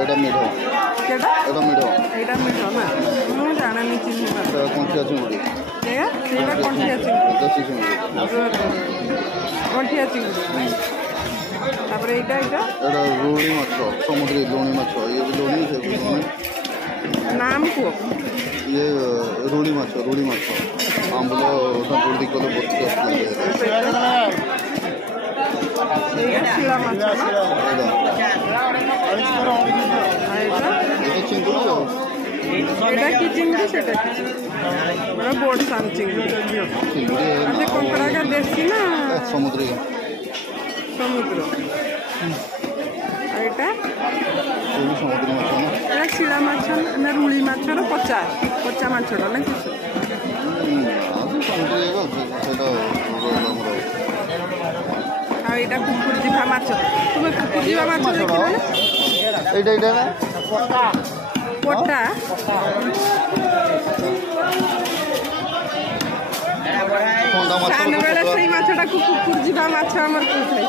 এটা মিঠো কেটা এটা মিঠো এইটা মিঠো না ମୁଁ ଜାଣିନି ଚିନି ମାଛ କଣ୍ଠିଆ ଚିଙ୍ଗୁଡ଼ି ସେଇଟା କଣ୍ଠିଆ ଚିଙ୍ଗୁଡ଼ି ଦେଶୀ ଚିଙ୍ଗୁଡ଼ି କଣ୍ଠିଆ ଚିଙ୍ଗୁଡ଼ି ତାପରେ ଏଇଟା ଏଇଟା ଲୁଣି ମାଛ ସମୁଦ୍ରୀ ଲୁଣି ମାଛ ଇଏ ବି ଲୁଣି ସେ ବି ଲୁଣି ନାମ କୁହ ଇଏ ରୁଣି ମାଛ ଆମ୍ବୁଲ ସନ୍ତୁଳି କଲେ ବହୁତ ଟେଷ୍ଟ ଲାଗେ ଏଇଟା ଶିଳା ମାଛ ନା এটা চিংড়ি এটা কি চিংড়ি সেটা কি মানে বোরসান চিংড়ি চিংড়ি আচ্ছা কঙ্কড়া কা দেশি না সমুদ্রে সমুদ্র আর এটা সমুদ্র মাছ না এটা শিলা মাছ না রুলি মাছর পচা পচা মাছটা না কিছু সমুদ্রে সেটা আমরা আর এটা কুকুর জিভা মাছ তুমি কুকুর জিভা মাছ দেখিলে না এইটা না পটা ସାନବେଳେ ସେଇ ମାଛଟାକୁ କୁକୁର ଯିବା ମାଛ ଆମର କହୁଥାଏ।